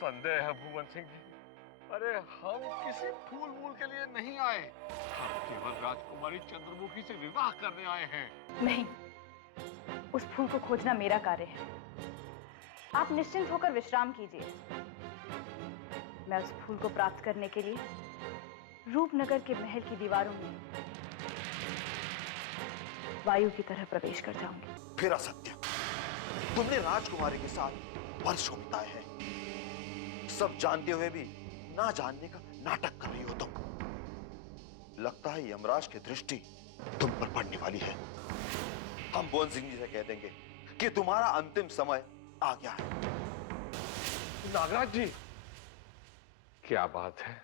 संदेह है भुवन सिंह जी। अरे हम किसी फूल मूल के लिए नहीं आए, हम केवल राजकुमारी चंद्रमुखी से विवाह करने आए हैं। नहीं, उस फूल को खोजना मेरा कार्य है। आप निश्चिंत होकर विश्राम कीजिए। मैं उस फूल को प्राप्त करने के लिए रूपनगर के महल की दीवारों में वायु की तरह प्रवेश कर जाऊंगी। फिर असत्य। तुमने राजकुमारी के साथ वर्षों बिताए हैं, सब जानते हुए भी ना जानने का नाटक कर रही हो तुम। लगता है यमराज की दृष्टि तुम पर पड़ने वाली है। हम भुवन सिंह जी से कह देंगे कि तुम्हारा अंतिम समय आ गया है। नागराज जी, क्या बात है,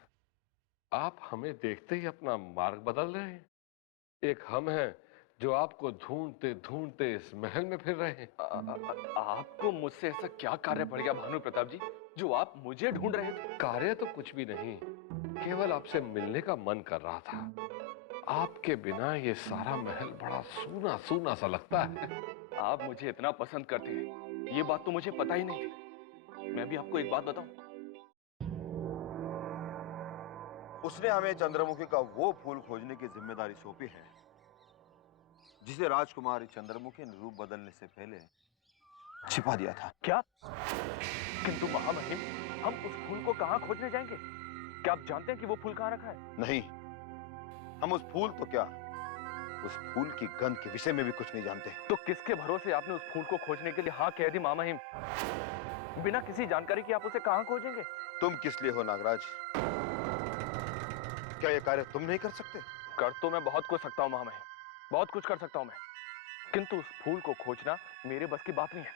आप हमें देखते ही अपना मार्ग बदल रहे हैं। एक हम हैं जो आपको ढूंढते ढूंढते इस महल में फिर रहे हैं। आपको मुझसे ऐसा क्या कार्य पड़ गया भानु प्रताप जी, जो आप मुझे ढूंढ रहे थे? कार्य तो कुछ भी नहीं, केवल आपसे मिलने का मन कर रहा था। आपके बिना ये सारा महल बड़ा सूना सूना सा लगता है। आप मुझे इतना पसंद करते हैं, ये बात तो मुझे पता ही नहीं थी। मैं भी आपको एक बात बताऊं, उसने हमें चंद्रमुखी का वो फूल खोजने की जिम्मेदारी सौंपी है जिसे राजकुमारी चंद्रमुखी ने रूप बदलने से पहले छिपा दिया था। क्या? किंतु महामहिम, हम उस फूल को कहां खोजने जाएंगे? क्या आप जानते हैं कि वो फूल कहां रखा है? नहीं, हम उस फूल तो क्या, उस फूल की गंध के विषय में भी कुछ नहीं जानते। तो किसके भरोसे आपने उस फूल को खोजने के लिए हाँ कह दी महामहिम? बिना किसी जानकारी के आप उसे कहां खोजेंगे? तुम किस लिए हो नागराज? क्या यह कार्य तुम नहीं कर सकते? कर तो मैं बहुत कुछ सकता हूं महामहिम, बहुत कुछ कर सकता हूं मैं, किंतु उस फूल को खोजना मेरे बस की बात नहीं है,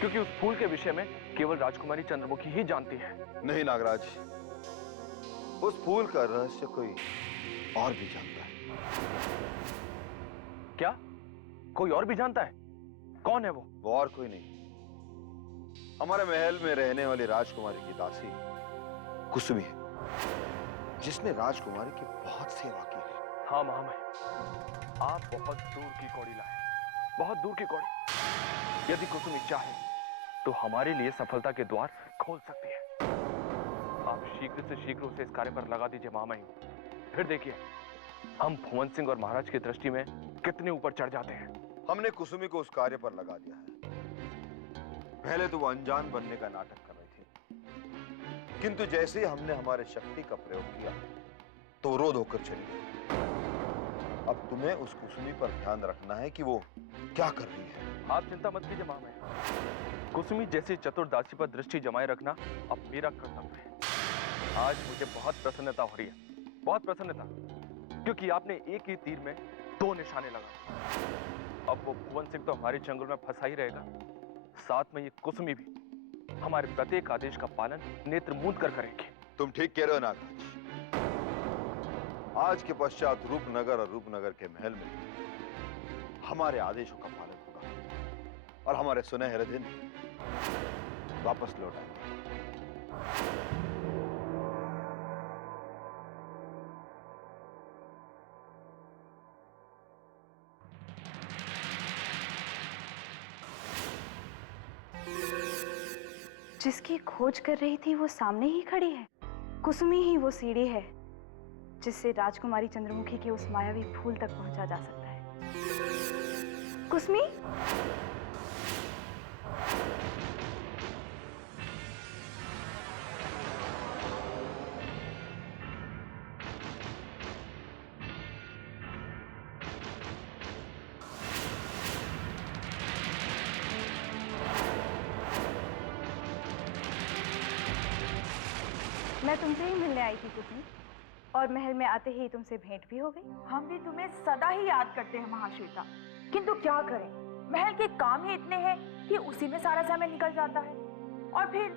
क्योंकि उस फूल के विषय में केवल राजकुमारी चंद्रमुखी ही जानती है। नहीं नागराज, उस फूल का रहस्य कोई और भी जानता है। क्या? कोई और भी जानता है? कौन है वो? वो और कोई नहीं, हमारे महल में रहने वाली राजकुमारी की दासी कुसुमी है, जिसने राजकुमारी की बहुत सेवा की है। हाँ महामहिम, आप बहुत दूर की कौड़ी लाए, बहुत दूर की कौड़ी। यदि कुसुमी चाहे तो हमारे लिए सफलता के द्वार खोल सकती है। आप शीघ्र से शीघ्र उसे इस कार्य पर लगा दीजिए महामहिम। फिर देखिए हम भुवन सिंह और महाराज की दृष्टि में कितने ऊपर चढ़ जाते हैं। हमने कुसुमी को उस कार्य पर लगा दिया है। पहले तो वो अनजान बनने का नाटक कर रही थी, किंतु जैसे ही हमने हमारे शक्ति का प्रयोग किया तो रोध होकर चली गई। अब तुम्हें उस कुसुमी पर ध्यान रखना है कि वो क्या कर रही है। आप चिंता मत कीजिए महामहिम, कुसुमी जैसी चतुर दासी पर दृष्टि जमाए रखना अब मेरा कर्तव्य है। आज मुझे बहुत प्रसन्नता हो रही है, बहुत प्रसन्नता, क्योंकि आपने एक ही तीर में दो निशाने लगा। अब वो भुवन सिंह तो हमारे चंगुल में फंसा ही रहेगा, साथ में ये कुसुमी भी हमारे प्रत्येक आदेश का पालन नेत्र मूंद कर करेंगे। तुम ठीक कह रहे हो नागराज। आज के पश्चात रूपनगर और रूपनगर के महल में हमारे आदेशों का पालन होगा और हमारे सुनहरे दिन वापस लौट आएंगे। जिसकी खोज कर रही थी वो सामने ही खड़ी है। कुसुमी ही वो सीढ़ी है जिससे राजकुमारी चंद्रमुखी के उस मायावी फूल तक पहुंचा जा सकता है। कुसुमी, मैं तुमसे ही मिलने आई थी कुसुमी, और महल में आते ही तुमसे भेंट भी हो गई। हम भी तुम्हें सदा ही याद करते हैं महाश्वेता, किंतु क्या करें, महल के काम ही इतने हैं कि उसी में सारा समय निकल जाता है। और फिर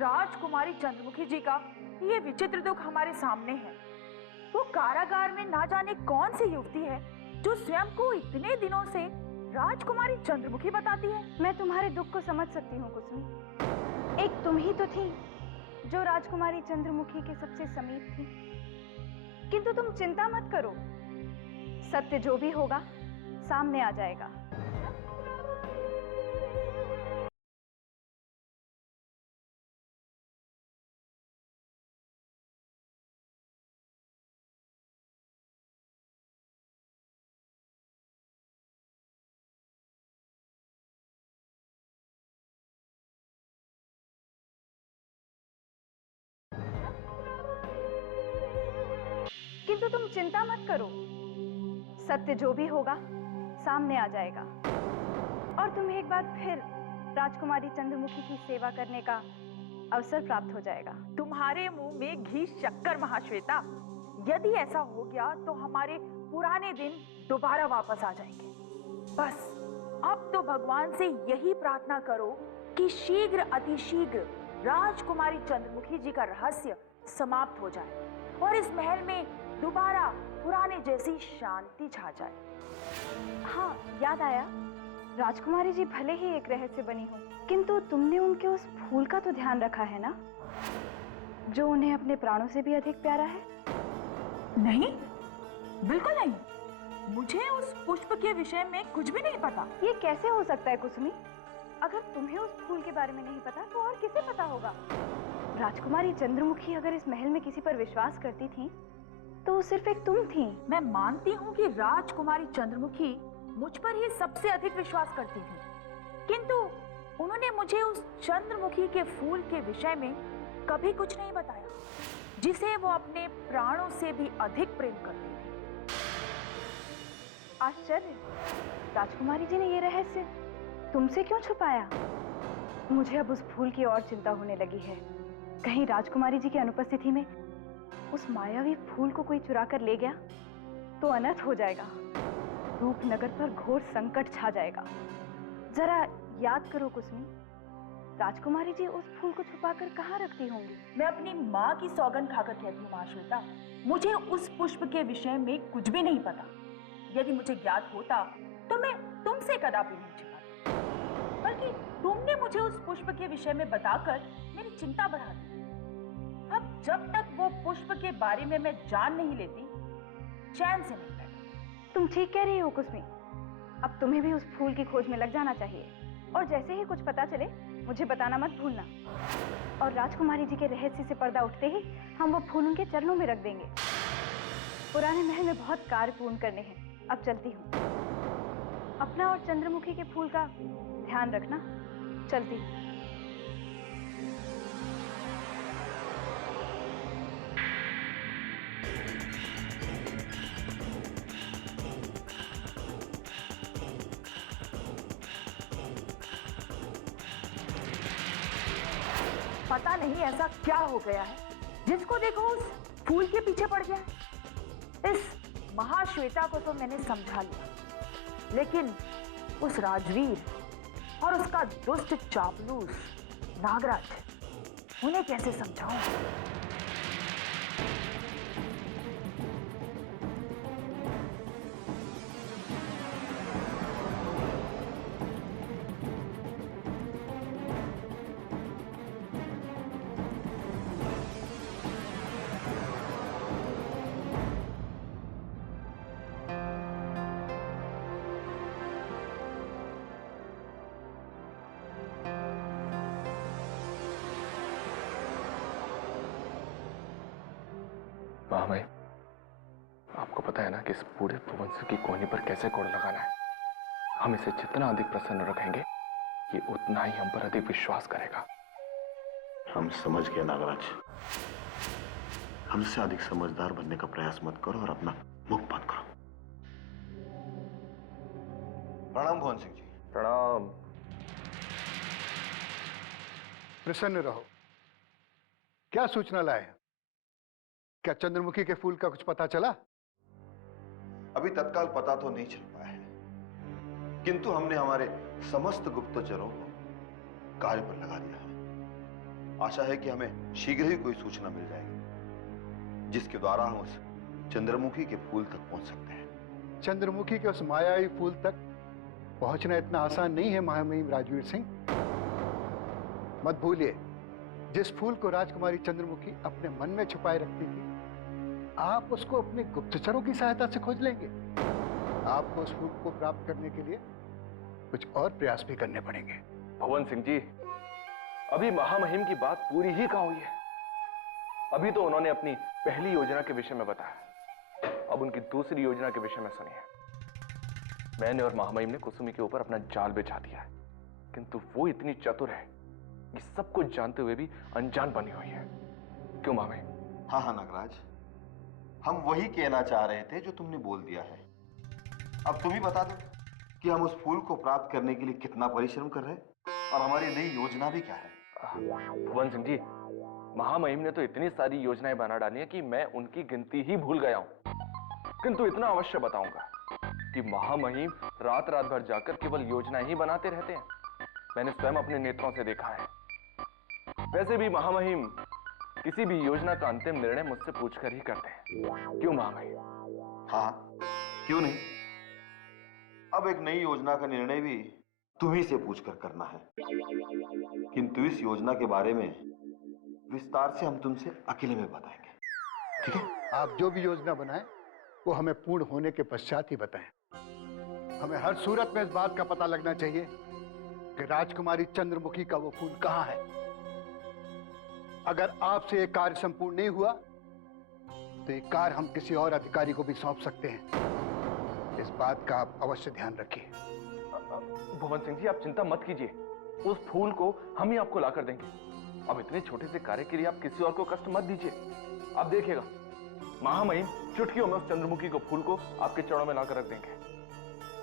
राजकुमारी चंद्रमुखी जी का ये विचित्र दुख हमारे सामने है। वो कारागार में ना जाने कौन सी युवती है जो स्वयं को इतने दिनों से राजकुमारी चंद्रमुखी बताती है। मैं तुम्हारे दुख को समझ सकती हूँ कुसुमी। एक तुम ही तो थी जो राजकुमारी चंद्रमुखी के सबसे समीप थी, किंतु तुम चिंता मत करो, सत्य जो भी होगा सामने आ जाएगा। किंतु तुम चिंता मत करो, सत्य जो भी होगा सामने आ जाएगा और तुम्हें एक बार फिर राजकुमारी चंद्रमुखी की सेवा करने का अवसर प्राप्त हो जाएगा। तुम्हारे मुंह में घी शक्कर महाश्वेता। यदि ऐसा हो गया तो हमारे पुराने दिन दोबारा वापस आ जाएंगे। बस अब तो भगवान से यही प्रार्थना करो कि शीघ्र अतिशीघ्र राजकुमारी चंद्रमुखी जी का रहस्य समाप्त हो जाए और इस महल में दोबारा पुराने जैसी शांति छा जाए। हाँ, याद आया, राजकुमारी जी भले ही एक रहस्य बनी हो, किंतु तुमने उनके उस फूल का तो ध्यान रखा है ना, जो उन्हें अपने प्राणों से भी अधिक प्यारा है? नहीं, बिल्कुल नहीं। मुझे उस पुष्प के विषय में कुछ भी नहीं पता। ये कैसे हो सकता है कुसुमी? अगर तुम्हें उस फूल के बारे में नहीं पता तो और किसे पता होगा? राजकुमारी चंद्रमुखी अगर इस महल में किसी पर विश्वास करती थी तो सिर्फ एक तुम थी। मैं मानती हूँ कि राजकुमारी चंद्रमुखी मुझ पर ही सबसे अधिक विश्वास करती थी, किंतु उन्होंने मुझे उस चंद्रमुखी के फूल के विषय में कभी कुछ नहीं बताया, जिसे वो अपने प्राणों से भी अधिक प्रेम करती थी। आश्चर्य, राजकुमारी जी ने ये रहस्य तुमसे क्यों छुपाया? मुझे अब उस फूल की और चिंता होने लगी है। कहीं राजकुमारी जी की अनुपस्थिति में उस मायावी फूल को कोई चुरा कर ले गया तो अनर्थ हो जाएगा। रूपनगर पर घोर संकट छा जाएगा। जरा याद करो कुसुमी, राजकुमारी जी उस फूल को छुपाकर कहाँ रखती होंगी? मैं अपनी माँ की सौगंध खाकर कहती हूँ महाश्वेता, मुझे उस पुष्प के विषय में कुछ भी नहीं पता। यदि मुझे ज्ञात होता तो मैं तुमसे कदापि नहीं छिपाती, बल्कि तुमने मुझे उस पुष्प के विषय में बताकर मेरी चिंता बढ़ा दी। अब जब तक वो पुष्प के बारे में मैं जान नहीं लेती, चैन से नहीं बैठती। तुम ठीक कह रही हो कुसुमी, अब तुम्हें भी उस फूल की खोज में लग जाना चाहिए और जैसे ही कुछ पता चले मुझे बताना मत भूलना। और राजकुमारी जी के रहस्य से पर्दा उठते ही हम वो फूल उनके चरणों में रख देंगे। पुराने महल में बहुत कार्य पूर्ण करने हैं। अब चलती हूँ। अपना और चंद्रमुखी के फूल का ध्यान रखना। चलती हूँ। पता नहीं ऐसा क्या हो गया है, जिसको देखो उस फूल के पीछे पड़ गया है। इस महाश्वेता को तो मैंने समझा लिया, लेकिन उस राजवीर और उसका दुष्ट चापलूस नागराज, उन्हें कैसे समझाऊं? महामहिम, आपको पता है ना कि इस पूरे भुवनसर की कोहनी पर कैसे कोड़ लगाना है। हम इसे जितना अधिक प्रसन्न रखेंगे, ये उतना ही हम पर अधिक विश्वास करेगा। हम समझ गए नागराज, हमसे अधिक समझदार बनने का प्रयास मत करो और अपना मुख बंद करो। प्रणाम भुवन सिंह जी। प्रणाम। प्रसन्न रहो। क्या सूचना लाए? क्या चंद्रमुखी के फूल का कुछ पता चला? अभी तत्काल पता तो नहीं चल पाया है, किंतु हमने हमारे समस्त गुप्तचरों को कार्य पर लगा दिया है। आशा है कि हमें शीघ्र ही कोई सूचना मिल जाएगी, जिसके द्वारा हम उस चंद्रमुखी के फूल तक पहुंच सकते हैं। चंद्रमुखी के उस मायावी फूल तक पहुंचना इतना आसान नहीं है महामहिम राजवीर सिंह। मत भूलिए, जिस फूल को राजकुमारी चंद्रमुखी अपने मन में छुपाए रखती थी, आप उसको अपने गुप्तचरों की सहायता से खोज लेंगे। आपको उस फूल को प्राप्त करने के लिए कुछ और प्रयास भी करने पड़ेंगे। भुवन सिंह जी, अभी महामहिम की बात पूरी ही कहाँ हुई है। अभी तो उन्होंने अपनी पहली योजना के विषय में बताया, अब उनकी दूसरी योजना के विषय में सुनिए। मैंने और महामहिम ने कुसुमी के ऊपर अपना जाल बिछा दिया है, किंतु वो इतनी चतुर है कि सब कुछ जानते हुए भी अनजान बनी हुई है। क्यों महामहिम? हाँ हाँ नागराज, हम वही कहना चाह रहे थे जो तुमने बोल दिया है। अब तुम ही बता दो कि हम उस फूल को प्राप्त करने के लिए कितना परिश्रम कर रहे हैं और हमारी नई योजना भी क्या है। भुवन सिंह जी, महामहिम ने तो इतनी सारी योजनाएं बना डाली है कि मैं उनकी गिनती ही भूल गया हूं। किंतु इतना अवश्य बताऊंगा कि महामहिम रात रात भर जाकर केवल योजनाएं ही बनाते रहते हैं। मैंने स्वयं अपने नेत्रों से देखा है। वैसे भी महामहिम किसी भी योजना का अंतिम निर्णय मुझसे पूछकर ही करते हैं। क्यों महामहिम? हाँ, क्यों नहीं। अब एक नई योजना का निर्णय भी तुम्ही से पूछकर करना है, किंतु इस योजना के बारे में विस्तार से हम तुमसे अकेले में बताएंगे, ठीक है? आप जो भी योजना बनाएं वो हमें पूर्ण होने के पश्चात ही बताएं। हमें हर सूरत में इस बात का पता लगना चाहिए कि राजकुमारी चंद्रमुखी का वो फूल कहाँ है। अगर आपसे ये कार्य संपूर्ण नहीं हुआ तो ये कार्य हम किसी और अधिकारी को भी सौंप सकते हैं। इस बात का आप अवश्य ध्यान रखिए। भुवन सिंह जी, आप चिंता मत कीजिए, उस फूल को हम ही आपको लाकर देंगे। अब इतने छोटे से कार्य के लिए आप किसी और को कष्ट मत दीजिए। आप देखिएगा, महामहिम चुटकियों में उस चंद्रमुखी को फूल को आपके चरणों में लाकर रख देंगे।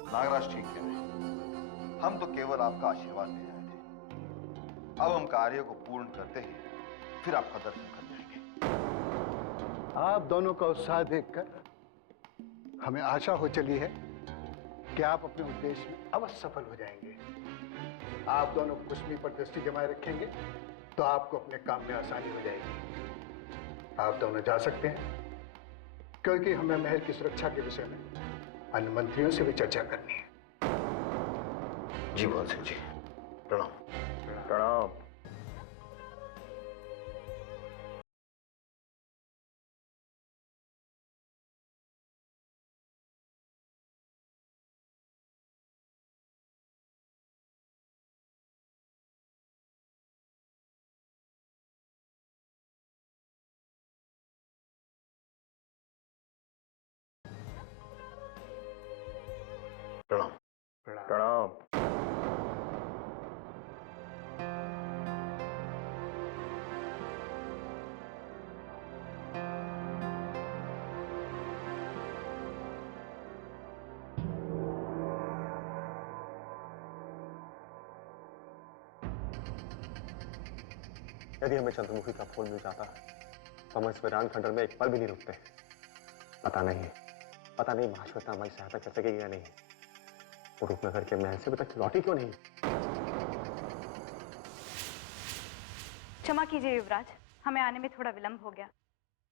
नागराज ठीक कह रहे हैं। हम तो केवल आपका आशीर्वाद ले रहे थे। अब हम कार्य को पूर्ण करते ही फिर आपका दर्शन कर जाएंगे। आप दोनों का उत्साह देखकर हमें आशा हो चली है कि आप अपने उद्देश्य में अवश्य सफल हो जाएंगे। आप दोनों कुसमी पर दृष्टि जमाए रखेंगे तो आपको अपने काम में आसानी हो जाएगी। आप दोनों जा सकते हैं, क्योंकि हमें महल की सुरक्षा के विषय में अन्य मंत्रियों से भी चर्चा करनी है। जी भुवन सिंह जी, प्रणाम। प्रणाम। प्रणाम। प्रणाम। यदि हमें चंद्रमुखी का फूल मिल जाता तो हम इस वीरान खंडर में एक पल भी नहीं रुकते। पता नहीं महाश्वेता हमारी सहायता कर सकेगी या नहीं। वो रूपनगर के महल से अभी तक लौटी क्यों नहीं? क्षमा कीजिए युवराज, हमें आने में थोड़ा विलंब हो गया।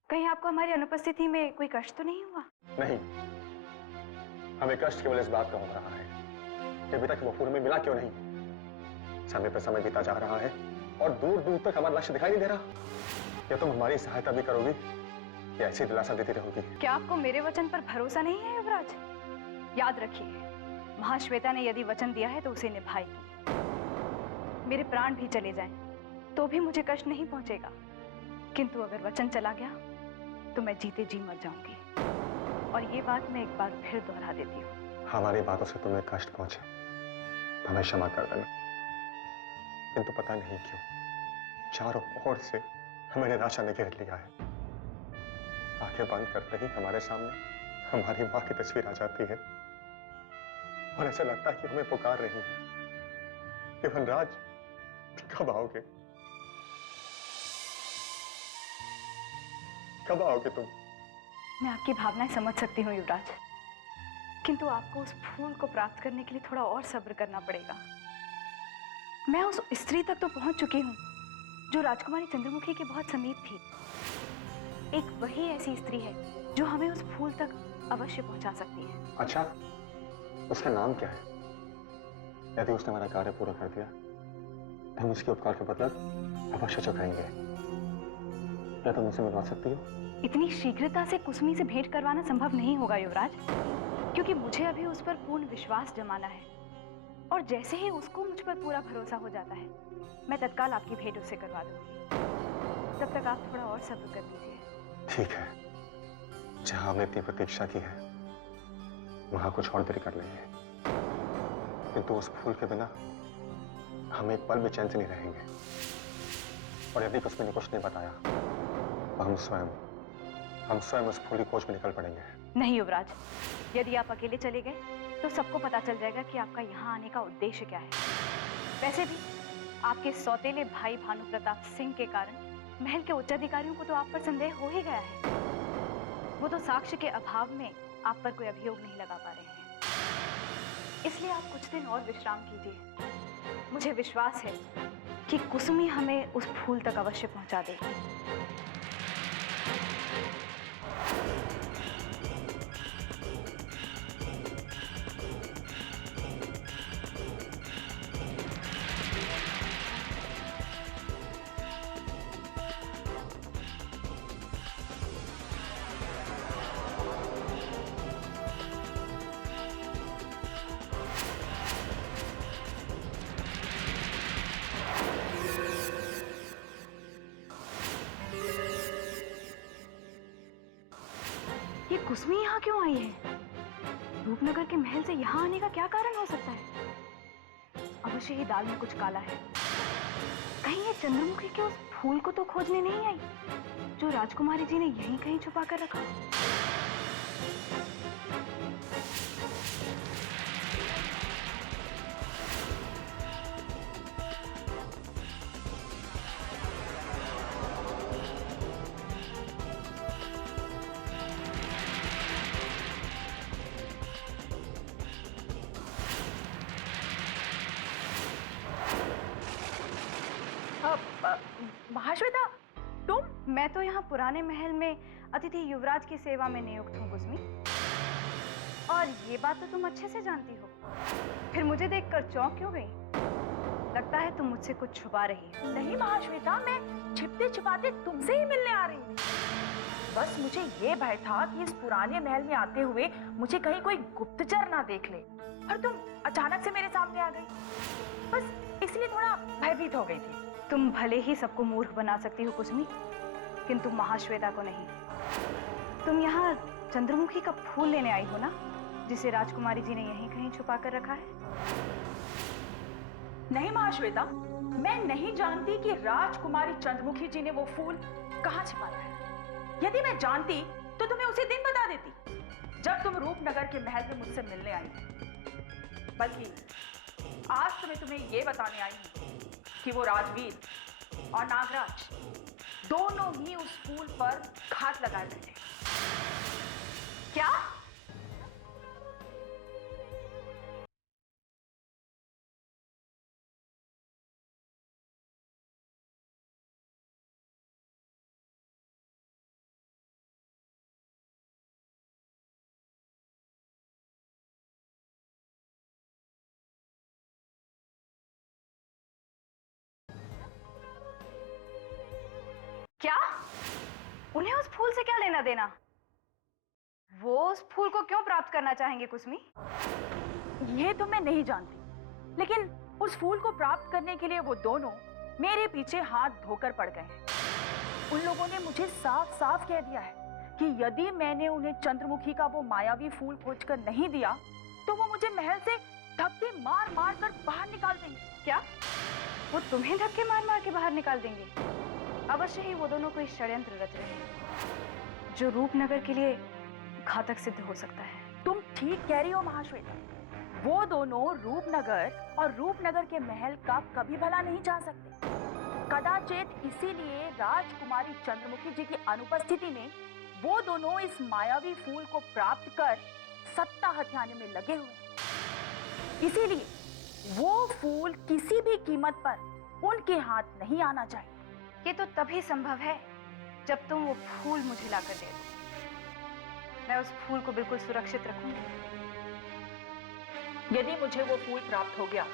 कहीं आपको हमारी अनुपस्थिति में कोई कष्ट तो नहीं हुआ? नहीं, हमें कष्ट केवल इस बात का हो रहा है कि अभी तक वो फूल में मिला क्यों नहीं। समय पर समय बीता जा रहा है और दूर दूर तक हमारा लक्ष्य दिखाई नहीं दे रहा। या तुम हमारी सहायता भी करोगी या ऐसी दिलासा देती रहोगी? क्या आपको मेरे वचन पर भरोसा नहीं है युवराज? याद रखिए, महाश्वेता ने यदि वचन दिया है तो उसे निभाएगी। मेरे प्राण भी चले जाएं तो भी मुझे कष्ट नहीं पहुंचेगा, किंतु अगर वचन चला गया तो मैं जीते जी मर जाऊंगी। और ये बात मैं एक बार फिर दोहरा देती हूँ। हमारी बातों से तुम्हें कष्ट पहुंचे तो हमें क्षमा कर देना, किंतु पता नहीं क्यों चारों ओर से हमें निराशा ने घेर लिया है। आंखें बंद करते ही हमारे सामने हमारी माँ की तस्वीर आ जाती है और ऐसा लगता है कि हमें पुकार रही है कि वनराज कब आओगे, कब आओगे तुम? मैं आपकी भावनाएं समझ सकती हूँ युवराज, किंतु आपको उस फूल को प्राप्त करने के लिए थोड़ा और सब्र करना पड़ेगा। मैं उस स्त्री तक तो पहुंच चुकी हूँ जो राजकुमारी चंद्रमुखी के बहुत समीप थी। एक वही ऐसी स्त्री है जो हमें उस फूल तक अवश्य पहुंचा सकती है। अच्छा, उसका नाम क्या है? यदि उसने हमारा कार्य पूरा कर दिया तो हम उसके उपकार का बदला अवश्य चुकाएंगे। क्या तुम उसे मिलवा सकती हो? इतनी शीघ्रता से कुसुमी से भेंट करवाना संभव नहीं होगा युवराज, क्योंकि मुझे अभी उस पर पूर्ण विश्वास जमाना है। और जैसे ही उसको मुझ पर पूरा भरोसा हो जाता है मैं तत्काल आपकी भेंट उससे करवा दूंगी। तब तक आप थोड़ा और सब्र कर लीजिए। ठीक है, जहां हमने इतनी प्रतीक्षा की है वहां कुछ और देर कर लेंगे, किंतु उस फूल के बिना हम एक पल भी चैन से नहीं रहेंगे। और यदि कुछ ने कुछ नहीं बताया तो हम स्वयं हम स्वयं उस फूल की खोज में निकल पड़ेंगे। नहीं युवराज, यदि आप अकेले चले गए तो सबको पता चल जाएगा कि आपका यहाँ आने का उद्देश्य क्या है। वैसे भी आपके सौतेले भाई भानु प्रताप सिंह के कारण महल के उच्चाधिकारियों को तो आप पर संदेह हो ही गया है। वो तो साक्ष्य के अभाव में आप पर कोई अभियोग नहीं लगा पा रहे हैं। इसलिए आप कुछ दिन और विश्राम कीजिए। मुझे विश्वास है कि कुसुमी हमें उस फूल तक अवश्य पहुंचा देगी। ये कुसुमी यहाँ क्यों आई है? रूपनगर के महल से यहाँ आने का क्या कारण हो सकता है? अवश्य ही दाल में कुछ काला है। कहीं ये चंद्रमुखी के उस फूल को तो खोजने नहीं आई जो राजकुमारी जी ने यहीं कहीं छुपा कर रखा। महाश्वेता, तुम? मैं तो यहाँ पुराने महल में अतिथि युवराज की सेवा में नियुक्त हूँ कुसुमी। और ये बात तो तुम अच्छे से जानती हो। फिर मुझे देखकर चौंक क्यों गई? लगता है तुम मुझसे कुछ छुपा रही हो। नहीं महाश्वेता, मैं छिपते छिपाते तुमसे ही मिलने आ रही हूँ। बस मुझे ये भय था कि इस पुराने महल में आते हुए मुझे कहीं कोई गुप्तचर ना देख ले और तुम अचानक से मेरे सामने आ गई। बस इसलिए थोड़ा भयभीत हो गई थी। तुम भले ही सबको मूर्ख बना सकती हो कुसुमी, किंतु महाश्वेता को नहीं। तुम यहाँ चंद्रमुखी का फूल लेने आई हो ना, जिसे राजकुमारी जी ने यहीं कहीं छुपा कर रखा है? नहीं महाश्वेता, मैं नहीं जानती कि राजकुमारी चंद्रमुखी जी ने वो फूल कहाँ छिपाया है। यदि मैं जानती तो तुम्हें उसी दिन बता देती जब तुम रूपनगर के महल में मुझसे मिलने आई। बल्कि आज तो मैं तुम्हें ये बताने आई हूँ कि वो राजवीर और नागराज दोनों ही उस फूल पर घात लगाए बैठे। क्या? क्या? उन्हें उस फूल से क्या लेना देना? वो उस फूल को क्यों प्राप्त करना चाहेंगे कुसुमी? ये तो मैं नहीं जानती, लेकिन उस फूल को प्राप्त करने के लिए वो दोनों मेरे पीछे हाथ धोकर पड़ गए हैं। उन लोगों ने मुझे साफ साफ कह दिया है कि यदि मैंने उन्हें चंद्रमुखी का वो मायावी फूल खोजकर नहीं दिया तो वो मुझे महल से धक्के मार मार कर बाहर निकाल देंगे। क्या? वो तुम्हें धक्के मार मार के बाहर निकाल देंगे? अवश्य ही वो दोनों कोई षड्यंत्र रच रहे हैं जो रूपनगर के लिए घातक सिद्ध हो सकता है। तुम ठीक कह रही हो महाश्वेता, वो दोनों रूपनगर और रूपनगर के महल का कभी भला नहीं चाह सकते। कदाचित इसीलिए राजकुमारी चंद्रमुखी जी की अनुपस्थिति में वो दोनों इस मायावी फूल को प्राप्त कर सत्ता हथियाने में लगे हुए। इसीलिए वो फूल किसी भी कीमत पर उनके हाथ नहीं आना चाहिए। ये तो तभी संभव है जब तुम वो फूल मुझे लाकर दे दो। मैं उस फूल को बिल्कुल सुरक्षित रखूंगी। यदि मुझे वो फूल प्राप्त हो गया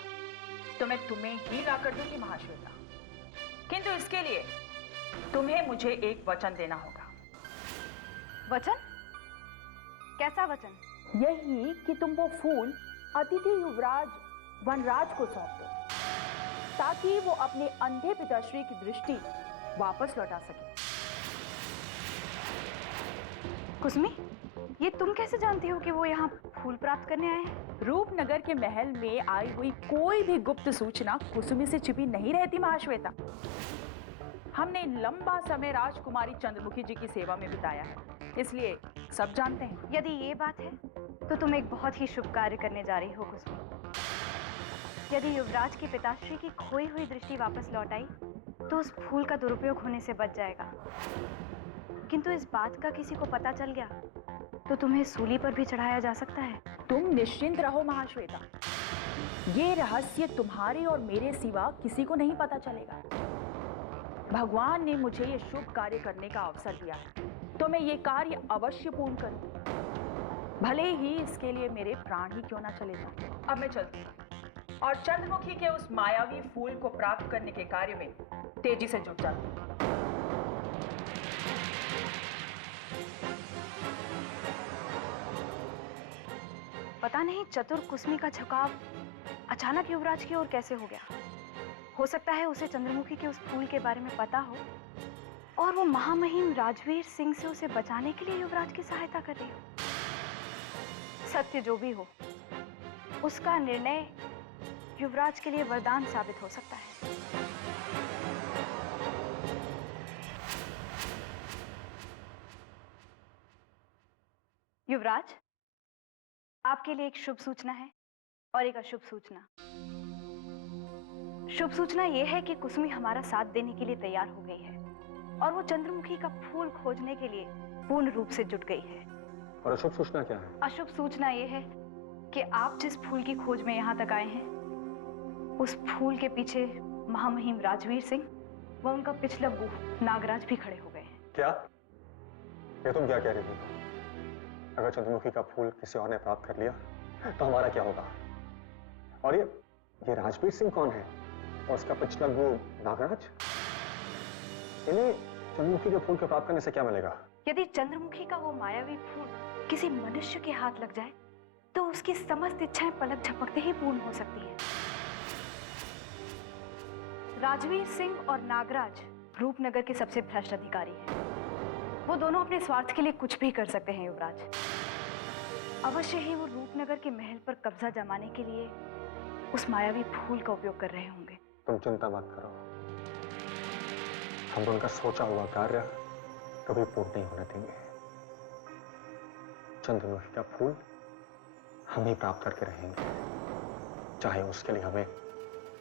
तो मैं तुम्हें ही लाकर दूंगी महाश्वेता, किंतु इसके लिए तुम्हें मुझे एक वचन देना होगा। वचन? कैसा वचन? यही कि तुम वो फूल अतिथि युवराज वनराज को सौंप दो ताकि वो अपने अंधे पिताश्री की दृष्टि वापस लौटा सके। कुसुमी, ये तुम कैसे जानती हो कि वो यहाँ फूल प्राप्त करने आए हैं? रूपनगर के महल में आई हुई कोई भी गुप्त सूचना कुसुमी से छिपी नहीं रहती महाश्वेता। हमने लंबा समय राजकुमारी चंद्रमुखी जी की सेवा में बिताया है, इसलिए सब जानते हैं। यदि ये बात है तो तुम एक बहुत ही शुभ कार्य करने जा रही हो कुसुम। यदि युवराज की पिताश्री की खोई हुई दृष्टि वापस लौट आई तो उस फूल का दुरुपयोग होने से बच जाएगा। किंतु इस बात का किसी को पता चल गया तो तुम्हें सूली पर भी चढ़ाया जा सकता है। तुम निश्चिंत रहो महाश्वेता, ये रहस्य तुम्हारे और मेरे सिवा किसी को नहीं पता चलेगा। भगवान ने मुझे ये शुभ कार्य करने का अवसर दिया है तो मैं ये कार्य अवश्य पूर्ण करूं, भले ही इसके लिए मेरे प्राण ही क्यों ना चले जाएं। अब मैं चलती हूं और चंद्रमुखी के उस मायावी फूल को प्राप्त करने के कार्य में तेजी से जुट जाती हूं। पता नहीं चतुर कुसमी का झुकाव अचानक युवराज की ओर कैसे हो गया। हो सकता है उसे चंद्रमुखी के उस फूल के बारे में पता हो और वो महामहिम राजवीर सिंह से उसे बचाने के लिए युवराज की सहायता कर रही हो। सत्य जो भी हो, उसका निर्णय युवराज के लिए वरदान साबित हो सकता है। युवराज, आपके लिए एक शुभ सूचना है और एक अशुभ सूचना। शुभ सूचना यह है कि कुसुमी हमारा साथ देने के लिए तैयार हो गई है और वो चंद्रमुखी का फूल खोजने के लिए पूर्ण रूप से जुट गई है। और अशुभ सूचना क्या है? अशुभ सूचना यह है कि आप जिस फूल की खोज में यहाँ तक आए हैं, उस फूल के पीछे महामहिम राजवीर सिंह व उनका पिछला गुह नागराज भी खड़े हो गए हैं। क्या? ये तुम क्या कह रही हो? अगर चंद्रमुखी का फूल किसी और ने प्राप्त कर लिया तो हमारा क्या होगा? और ये राजवीर सिंह कौन है और उसका पिछला गुरु नागराज? इन्हें चंद्रमुखी के फूल को प्राप्त करने से क्या मिलेगा? यदि चंद्रमुखी का वो मायावी फूल किसी मनुष्य के हाथ लग जाए तो उसकी समस्त इच्छाएं पलक झपकते ही पूर्ण हो सकती हैं। राजवीर सिंह और नागराज रूपनगर के सबसे भ्रष्ट अधिकारी हैं। वो दोनों अपने स्वार्थ के लिए कुछ भी कर सकते हैं युवराज। अवश्य ही वो रूपनगर के महल पर कब्जा जमाने के लिए उस मायावी फूल का उपयोग कर रहे होंगे। तुम चिंता मत करो, हम उनका सोचा हुआ कार्य कभी पूर्ण नहीं होने देंगे। चंद्रमुखी का फूल हम ही प्राप्त करके रहेंगे, चाहे उसके लिए हमें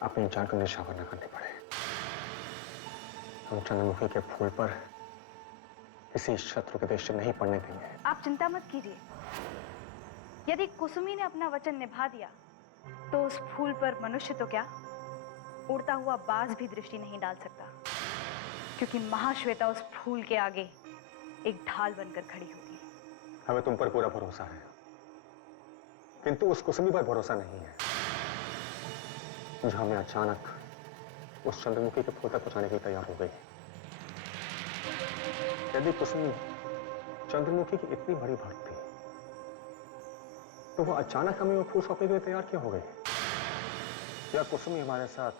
अपनी जान को निशावर न करनी पड़े। हम चंद्रमुखी के फूल पर किसी शत्रु के देश से नहीं पड़ने देंगे। आप चिंता मत कीजिए। यदि कुसुमी ने अपना वचन निभा दिया तो उस फूल पर मनुष्य तो क्या, उड़ता हुआ बाज भी दृष्टि नहीं डाल सकता, क्योंकि महाश्वेता उस फूल के आगे एक ढाल बनकर खड़ी होगी। हमें तुम पर पूरा भरोसा है, किंतु उस कुसुमी पर भरोसा नहीं है जो हमें अचानक उस चंद्रमुखी के फूल तक पहुंचाने के लिए तैयार हो गई। यदि कुसुमी चंद्रमुखी की इतनी बड़ी भक्त थी तो वो अचानक हमें वो फूल सौंपने के लिए तैयार क्यों हो गई? या कुसुमी हमारे साथ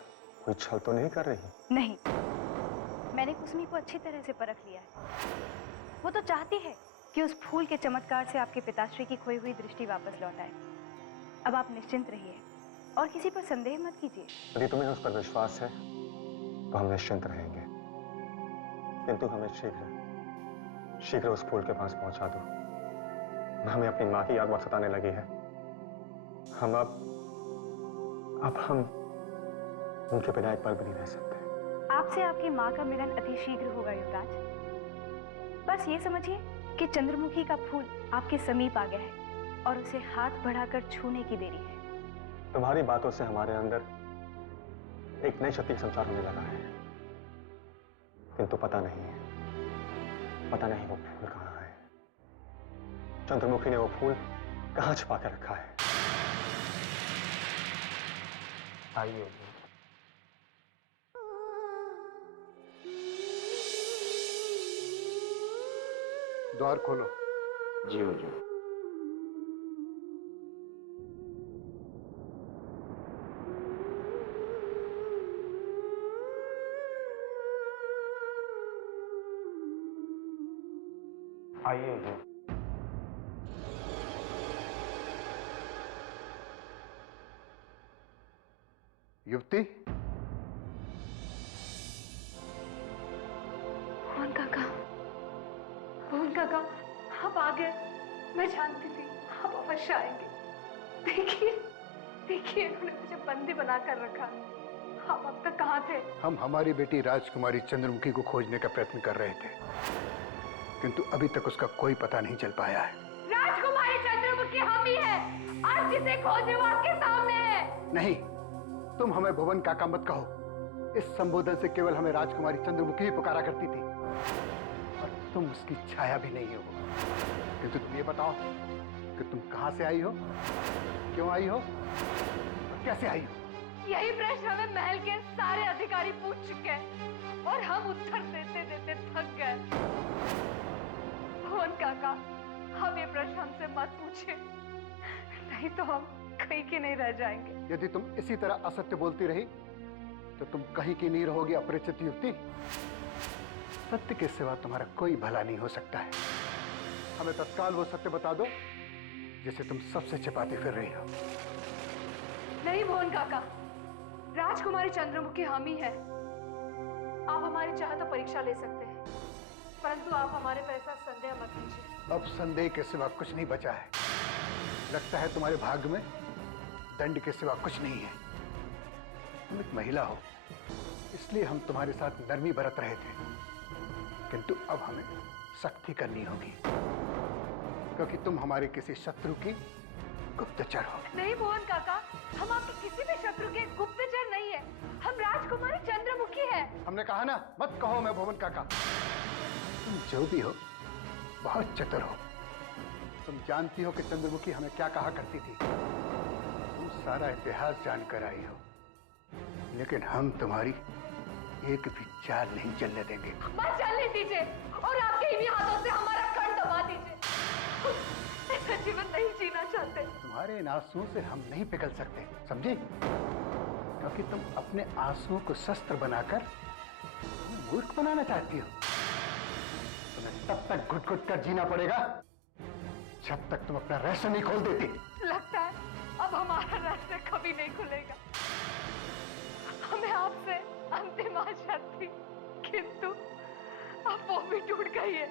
कोई छल तो नहीं कर रही? नहीं, मैंने कुसुमी को अच्छी तरह से परख लिया है। वो तो चाहती है कि उस फूल के चमत्कार से आपके पिताश्री की खोई हुई दृष्टि वापस लौट आए। अब आप निश्चिंत रहिए और किसी पर संदेह मत कीजिए। यदि तुम्हें उस पर विश्वास है तो हम निश्चिंत रहेंगे, किंतु हमें शीघ्र उस फूल के पास पहुंचा दो। हमें अपनी मां की याद बहुत सताने लगी है। हम उनके बिना एक पल भी नहीं रह सकते। आपसे आपकी मां का मिलन अति शीघ्र होगा युवराज। बस ये समझिए कि चंद्रमुखी का फूल आपके समीप आ गया है और उसे हाथ बढ़ाकर छूने की देरी है। तुम्हारी बातों से हमारे अंदर एक नई शक्ति का संचार होने लगा है, किंतु पता नहीं वो फूल कहाँ है। चंद्रमुखी ने वो फूल कहाँ छुपा कर रखा है? आइए। द्वार खोलो। जी हुजूर। आइए हुजूर। युवती, काका, आप आ गए। मैं जानती थी आप अवश्य आएंगे। देखिए देखिए, इन्होंने मुझे बंदी बनाकर रखा। आप अब तक कहाँ थे? हम हमारी बेटी राजकुमारी चंद्रमुखी को खोजने का प्रयत्न कर रहे थे, किंतु अभी तक उसका कोई पता नहीं चल पाया है। राजकुमारी चंद्रमुखी हम ही है, आज जिसे खोजे वो आपके सामने है। नहीं, तुम हमें भुवन काका मत कहो। इस संबोधन से केवल हमें राजकुमारी चंद्रमुखी ही पुकारा करती थी, और तुम उसकी छाया भी नहीं हो। किंतु तुम ये बताओ कि तुम कहां से आई हो, क्यों आई हो और कैसे आई हो? यही प्रश्न हमें महल के सारे अधिकारी पूछ चुके हैं और हम उत्तर देते देते थक गए। भुवन काका, हम ये प्रश्न हमसे मत पूछे, नहीं तो हम कहीं के नहीं रह जाएंगे। यदि तुम इसी तरह असत्य बोलती रही तो तुम कहीं की नहीं रहोगी अपरिचित युवती। सत्य के सिवा तुम्हारा कोई भला नहीं हो सकता है। हमें तत्काल वो सत्य बता दो जिसे तुम सबसे छिपाती फिर रही हो। नहीं भुवन काका, राजकुमारी चंद्रमुखी हम ही है। आप हमारी चाहे तो परीक्षा ले सकते हैं, परंतु आप हमारे पर ऐसा संदेह मत कीजिए। अब संदेह के सिवा कुछ नहीं बचा है। लगता है तुम्हारे भाग्य में दंड के सिवा कुछ नहीं है। तुम एक महिला हो, इसलिए हम तुम्हारे साथ नरमी बरत रहे थे, किंतु अब हमें सख्ती करनी होगी, क्योंकि तुम हमारे किसी शत्रु की गुप्तचर हो। नहीं भुवन काका, हम आपके किसी भी शत्रु के गुप्तचर नहीं है। हम राजकुमारी चंद्रमुखी है। हमने कहा ना, मत कहो मैं भुवन काका। तुम जो भी हो बहुत चतुर हो। तुम जानती हो कि चंद्रमुखी हमें क्या कहा करती थी। तुम सारा इतिहास जानकर आई हो, लेकिन हम तुम्हारी एक भी चाल नहीं चलने देंगे। बस चलने दीजिए और आपके इन्हीं हाथों से हमारा कण दबा दीजिए। ऐसा जीवन नहीं जीना चाहते। तुम्हारे इन आंसुओं से हम नहीं पिघल सकते, समझी? क्योंकि तुम अपने आंसुओं को शस्त्र बनाकर हमें मूर्ख बनाना चाहती हो। तुम्हें तब तक घुट घुट कर जीना पड़ेगा जब तक तुम अपना रहस्य नहीं खोल देती। लगता है अब हमारा रास्ता कभी नहीं खुलेगा। हमें आपसे अंतिम आशा थी, किंतु अब वो भी टूट गई है।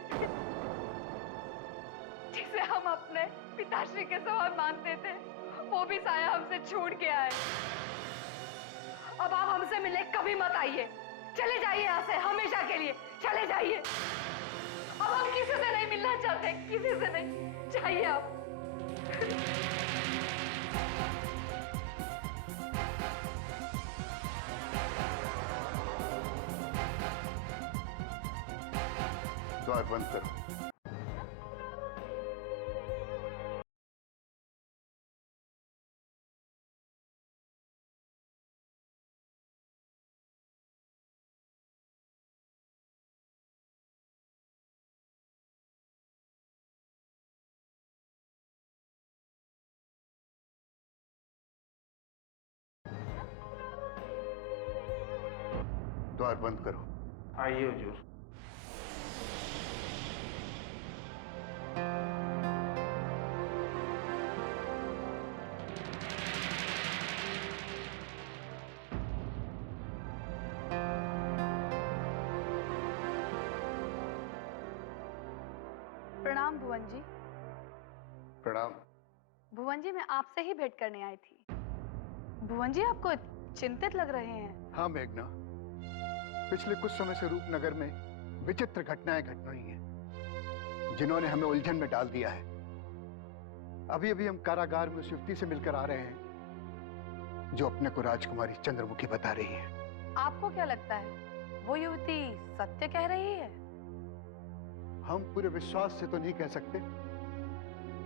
जिसे हम अपने पिताश्री के समान मानते थे, वो भी साया हमसे छूट गया है। अब आप हमसे मिलने कभी मत आइए। चले जाइए यहाँ से हमेशा के लिए, चले जाइए। अब हम किसी से नहीं मिलना चाहते, किसी से नहीं। जाइए आप। द्वार बंद करो। द्वार बंद करो। आइए हुजूर। प्रणाम भुवन जी। प्रणाम। भुवन जी, मैं आपसे ही भेंट करने आई थी। भुवन जी, आपको चिंतित लग रहे हैं। हाँ मेघना, पिछले कुछ समय से रूपनगर में विचित्र घटनाएं घट रही हैं, जिन्होंने हमें उलझन में डाल दिया है। अभी अभी हम कारागार में उस युवती से मिलकर आ रहे हैं जो अपने को राजकुमारी चंद्रमुखी बता रही है। आपको क्या लगता है, वो युवती सत्य कह रही है? हम पूरे विश्वास से तो नहीं कह सकते,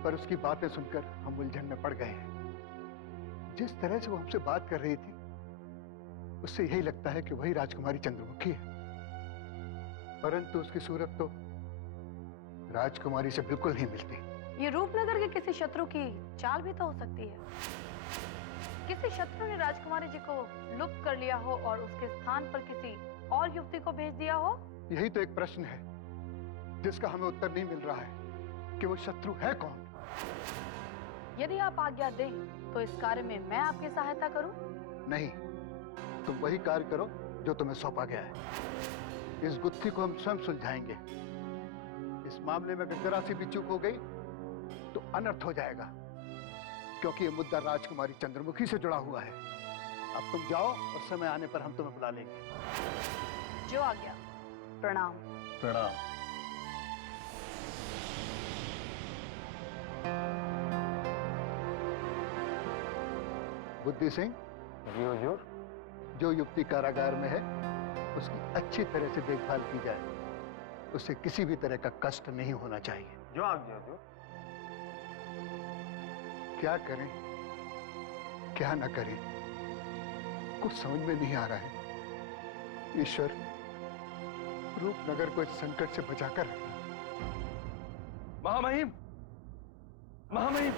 पर उसकी बातें सुनकर हम उलझन में पड़ गए हैं। जिस तरह से वो हमसे बात कर रही थी, उससे यही लगता है कि वही राजकुमारी चंद्रमुखी है, परंतु उसकी सूरत तो राजकुमारी से बिल्कुल नहीं मिलती। ये रूपनगर के किसी शत्रु की चाल भी तो हो सकती है। किसी शत्रु ने राजकुमारी जी को लुप्त कर लिया हो और उसके स्थान पर किसी और युवती को भेज दिया हो। यही तो एक प्रश्न है जिसका हमें उत्तर नहीं मिल रहा है कि वो शत्रु है कौन। यदि आप आज्ञा दें तो इस कार्य में मैं आपकी सहायता करूं? नहीं, तुम वही कार्य करो जो तुम्हें सौंपा गया है। इस गुत्थी को हम स्वयं सुलझाएंगे। इस मामले में अगर जरा सी भी चूक हो गई तो अनर्थ हो जाएगा, क्योंकि ये मुद्दा राजकुमारी चंद्रमुखी से जुड़ा हुआ है। अब तुम जाओ और समय आने पर हम तुम्हें बुला लेंगे। जो आ गया। प्रणाम। प्रणाम। बुद्धि सिंह, जी हुजूर। जो युवती कारागार में है उसकी अच्छी तरह से देखभाल की जाए, उसे किसी भी तरह का कष्ट नहीं होना चाहिए। जो आज्ञा हुजूर। क्या करें क्या ना करें, कुछ समझ में नहीं आ रहा है। ईश्वर, रूपनगर को इस संकट से बचाकर रखना। महामहिम, महामहिम,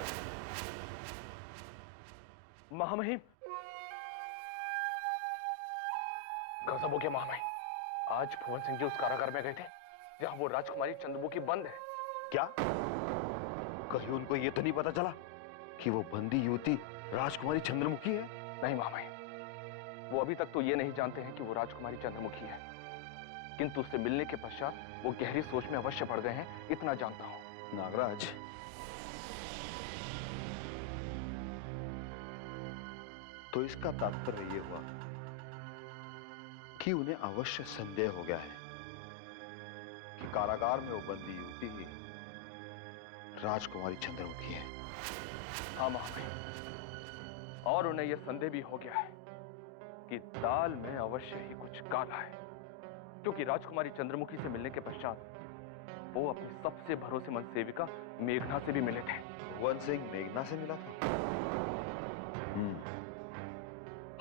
महामहिम, गजब हो गया महामहिम। आज भुवन सिंह जी उस कारागार में गए थे जहां वो राजकुमारी चंद्रमुखी बंद है। क्या कहीं उनको ये तो नहीं पता चला कि वो बंदी युवती राजकुमारी चंद्रमुखी है? नहीं महामहिम, वो अभी तक तो ये नहीं जानते हैं कि वो राजकुमारी चंद्रमुखी है, किंतु उससे मिलने के पश्चात वो गहरी सोच में अवश्य पड़ गए हैं, इतना जानता हूं। नागराज, तो इसका तात्पर्य ये हुआ कि उन्हें अवश्य संदेह हो गया है कि कारागार में वो बंदी युवती ही राजकुमारी चंद्रमुखी है। हाँ महामहिम, और उन्हें यह संदेह भी हो गया है कि दाल में अवश्य ही कुछ काला है, क्योंकि राजकुमारी चंद्रमुखी से मिलने के पश्चात वो अपनी सबसे भरोसेमंद सेविका मेघना से भी मिले थे। भुवन सिंह मेघना से मिला था?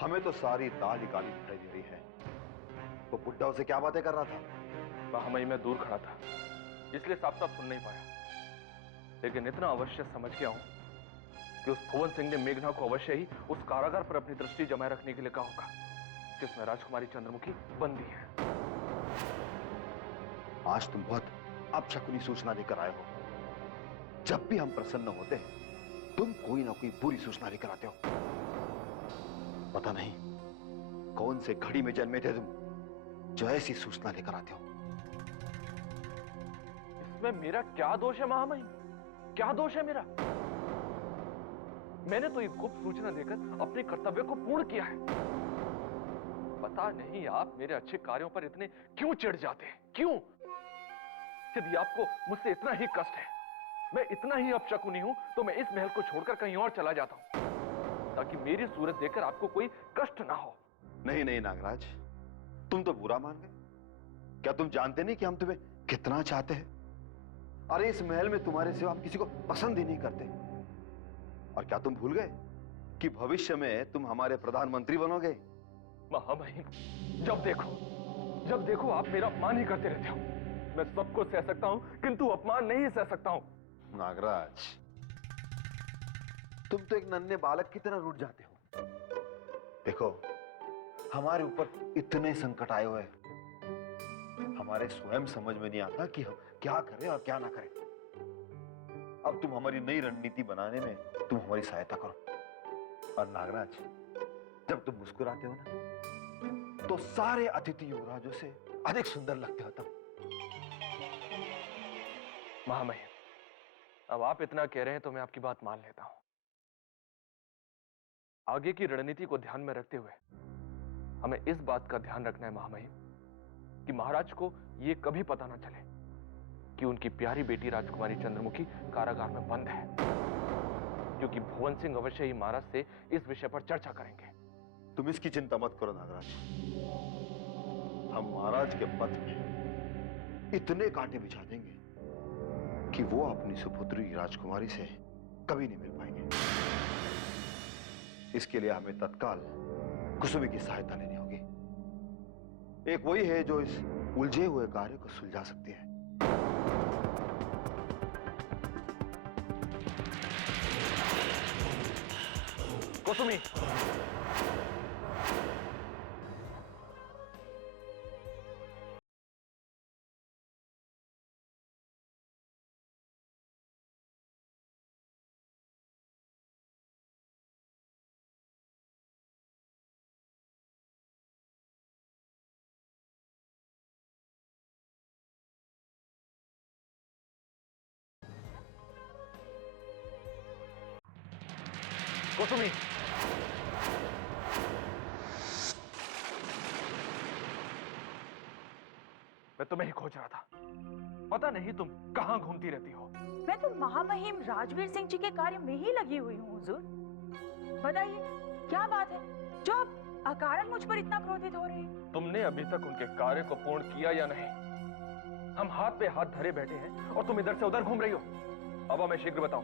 हमें तो सारी दाल ही काली दिखाई दे रही है। वो बुड्ढा उसे क्या बातें कर रहा था? महामहिम, मैं दूर खड़ा था इसलिए साफ साफ सुन नहीं पाया, लेकिन इतना अवश्य समझ गया हूं कि उस भुवन सिंह ने मेघना को अवश्य ही उस कारागार पर अपनी दृष्टि जमाए रखने के लिए कहा होगा जिसमें राजकुमारी चंद्रमुखी बंदी है। आज तुम बहुत अपशकुनी सूचना लेकर आए हो। जब भी हम प्रसन्न होते हैं तुम कोई ना कोई बुरी सूचना लेकर आते हो। पता नहीं कौन से घड़ी में जन्मे थे तुम जो ऐसी सूचना लेकर आते हो। इसमें मेरा क्या दोष है महामहिम? क्या दोष है मेरा? मैंने तो एक गुप्त सूचना देकर अपने कर्तव्य को पूर्ण किया है। पता नहीं आप मेरे अच्छे कार्यों पर इतने क्यों चिढ़ जाते हैं? क्यों? यदि आपको मुझसे इतना ही कष्ट है, मैं इतना ही अपशकुनी हूं, तो मैं इस महल को छोड़कर कहीं और चला जाता हूं ताकि मेरी सूरत देखकर आपको कोई कष्ट ना हो। नहीं नहीं नागराज, तुम तो बुरा मान गए। क्या तुम जानते नहीं कि हम तुम्हें कितना चाहते हैं? अरे इस महल में तुम्हारे सिवा हम किसी को पसंद ही नहीं करते। और क्या तुम भूल गए कि भविष्य में तुम हमारे प्रधानमंत्री बनोगे? महामहिम, जब देखो आप मेरा अपमान ही करते रहते हो। मैं सबको सह सकता हूं किंतु अपमान नहीं सह सकता हूं। नागराज, तुम तो एक नन्हे बालक की तरह रूठ जाते हो। देखो, हमारे ऊपर इतने संकट आए हुए, हमारे स्वयं समझ में नहीं आता कि हम क्या करें और क्या ना करें। अब तुम हमारी नई रणनीति बनाने में तुम हमारी सहायता करो। और नागराज, जब तुम मुस्कुराते हो ना, तो सारे अतिथि युवराजों से अधिक सुंदर लगते हो तुम। महामहिम, अब आप इतना कह रहे हैं तो मैं आपकी बात मान लेता हूं। आगे की रणनीति को ध्यान में रखते हुए हमें इस बात का ध्यान रखना है महामहिम कि महाराज को यह कभी पता ना चले कि उनकी प्यारी बेटी राजकुमारी चंद्रमुखी कारागार में बंद है, क्योंकि भुवन सिंह अवश्य ही महाराज से इस विषय पर चर्चा करेंगे। तुम इसकी चिंता मत करो नागराज, हम महाराज के पथ में इतने कांटे बिछा देंगे कि वो अपनी सुपुत्री राजकुमारी से कभी नहीं मिल पाएंगे। इसके लिए हमें तत्काल कुसुमी की सहायता लेनी होगी। एक वही है जो इस उलझे हुए कार्य को सुलझा सकती है। कुसुमी। कुसुमी, मैं तुम्हें ही खोज रहा था। पता नहीं तुम कहां घूमती रहती हो। मैं तो महामहिम राजवीर सिंह जी के कार्य में ही लगी हुई हूँ हुजूर। बताइए क्या बात है जो आप अकारण मुझ पर इतना क्रोधित हो रहे हैं? तुमने अभी तक उनके कार्य को पूर्ण किया या नहीं? हम हाथ पे हाथ धरे बैठे हैं और तुम इधर से उधर घूम रही हो। अब हमें शीघ्र बताओ,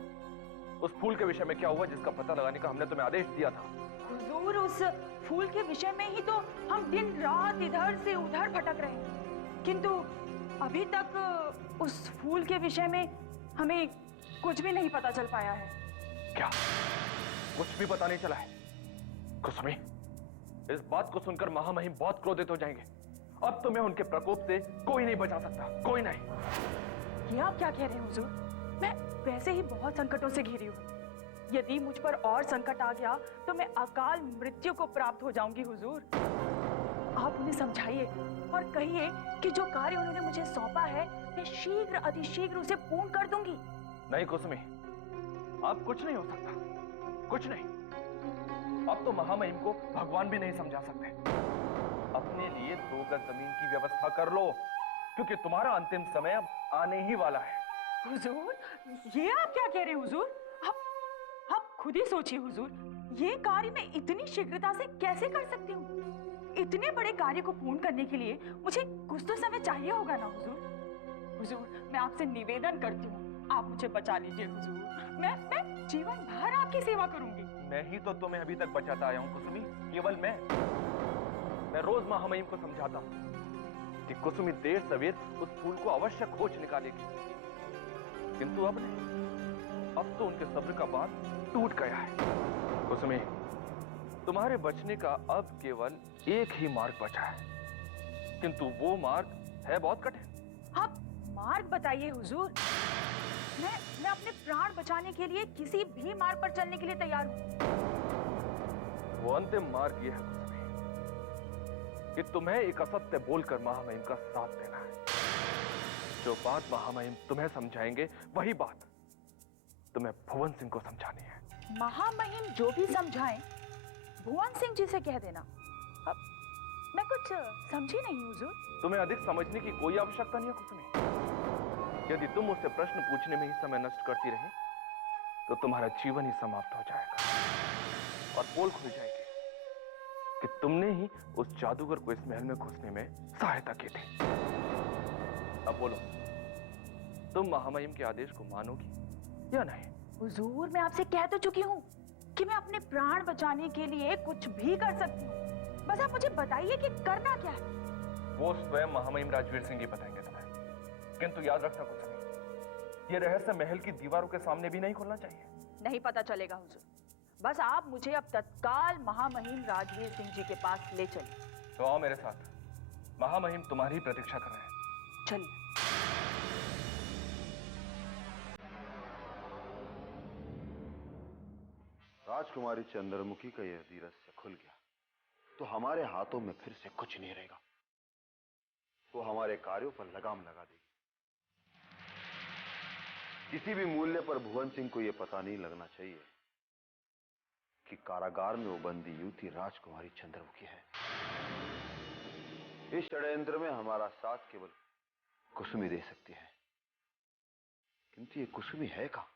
उस फूल के विषय में क्या हुआ जिसका पता लगाने का हमने तुम्हें आदेश दिया था? हुजूर, उस फूल के विषय में ही तो हम दिन रात इधर से उधर भटक रहे हैं, किंतु अभी तक उस फूल के विषय में हमें कुछ भी नहीं पता चल पाया है। क्या कुछ भी पता नहीं चला है? कुसुमी, इस बात को सुनकर महामहिम बहुत क्रोधित हो जाएंगे। अब तुम्हें उनके प्रकोप से कोई नहीं बचा सकता, कोई नहीं। ये आप क्या कह रहे हैं हुजूर? मैं वैसे ही बहुत संकटों से घिरी हूँ। यदि मुझ पर और संकट आ गया तो मैं अकाल मृत्यु को प्राप्त हो जाऊंगी हुजूर। आप उन्हें समझाइए और कहिए कि जो कार्य उन्होंने मुझे सौंपा है मैं शीघ्र अतिशीघ्र उसे पूर्ण कर दूंगी। नहीं कुसुमी, अब कुछ नहीं हो सकता, कुछ नहीं। अब तो महामहिम को भगवान भी नहीं समझा सकते। अपने लिए 2 गज जमीन की व्यवस्था कर लो, क्योंकि तुम्हारा अंतिम समय अब आने ही वाला है। हुजूर, ये आप क्या कह रहे हैं हुजूर? आप खुद ही सोचिए हुजूर, ये कार्य मैं इतनी शीघ्रता से कैसे कर सकती हूँ? इतने बड़े कार्य को पूर्ण करने के लिए मुझे कुछ तो समय चाहिए होगा ना हुजूर। हुजूर, मैं आपसे निवेदन करती हूँ, आप मुझे बचा लीजिए हुजूर। मैं जीवन भर आपकी सेवा करूंगी। मैं ही तो तुम्हें अभी तक बचाता आया हूं कुसुमी, केवल मैं रोज महामहिम को समझाता हूं कि कुसुमी देर सवेर उस फूल को अवश्य खोज निकालेगी, किंतु अब नहीं। अब तो उनके सब्र का बांध टूट गया है। कुसुमी, तुम्हारे बचने का अब केवल एक ही मार्ग बचा है, किंतु वो मार्ग है बहुत कठिन। आप मार्ग बताइए हुजूर। मैं अपने प्राण बचाने के लिए किसी भी मार्ग पर चलने के लिए तैयार हूँ। वो अंतिम मार्ग ये है कुसुमी कि तुम्हें एक असत्य बोलकर महामहिम का साथ देना है। जो बात महामहिम तुम्हें समझाएंगे वही बात तुम्हें भुवन सिंह को समझानी है। महामहिम जो भी समझाएं भुवन सिंह जी से कह देना। अब मैं कुछ समझी नहीं हुजूर। तुम्हें अधिक समझने की कोई आवश्यकता नहीं है कुसुमी। यदि तुम उससे प्रश्न पूछने में ही समय नष्ट करती रही तो तुम्हारा जीवन ही समाप्त हो जाएगा और पोल खुल जाएगी कि तुमने ही उस जादूगर को इस महल में घुसने में सहायता की थी। अब बोलो, तुम महामहिम के आदेश को मानोगी या नहीं? हुजूर, मैं आपसे कह तो चुकी हूँ कि मैं अपने प्राण बचाने के लिए कुछ भी कर सकती हूँ। बस आप मुझे बताइए कि करना क्या है। वो स्वयं महामहिम राजवीर सिंह ही बताएंगे तुम्हें, किंतु याद रखना कुसुमी, ये रहस्य महल की दीवारों के सामने भी नहीं खोलना चाहिए। नहीं पता चलेगा हुजूर। बस आप मुझे अब तत्काल महामहिम राजवीर सिंह जी के पास ले चलिए। तो आओ मेरे साथ, महामहिम तुम्हारी प्रतीक्षा कर रहे हैं। चलिए। राजकुमारी चंद्रमुखी का यह धीरज खुल गया तो हमारे हाथों में फिर से कुछ नहीं रहेगा। वो हमारे कार्यों पर लगाम लगा देगी। किसी भी मूल्य पर भुवन सिंह को यह पता नहीं लगना चाहिए कि कारागार में वो बंदी युवती राजकुमारी चंद्रमुखी है। इस षड्यंत्र में हमारा साथ केवल कुसुमी दे सकती है, किंतु ये कुसुमी है कहां?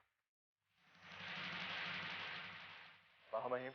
महामहिम,